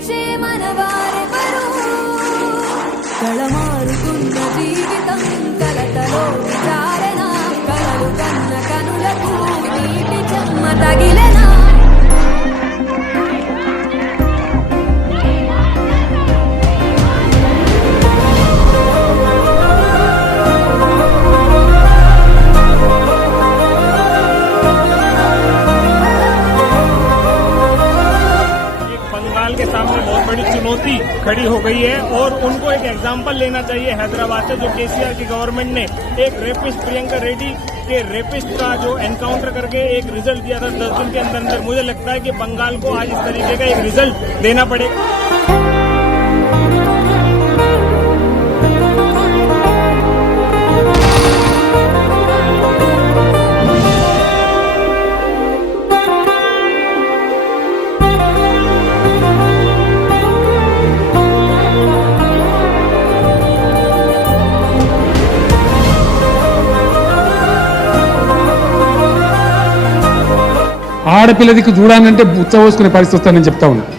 రక్షించే మనవారెవరు తలమారుతున్న జీవితం కలతలో విచారణ. కలలు కన్న కనులకు నీటి చెమ్మ తగి बड़ी चुनौती खड़ी हो गई है और उनको एक एग्ज़ाम्पल लेना चाहिए हैदराबाद से, जो केसीआर की गवर्नमेंट ने एक रेपिस्ट प्रियंका रेड्डी के रेपिस्ट का जो एनकाउंटर करके एक रिज़ल्ट दिया था दस दिन के अंदर अंदर। मुझे लगता है कि बंगाल को आज इस तरीके का एक रिज़ल्ट देना पड़ेगा ఆడపిల్లదికి చూడాలంటే బుచ్చ పోసుకునే పరిస్థితి వస్తానని చెప్తా ఉన్నా.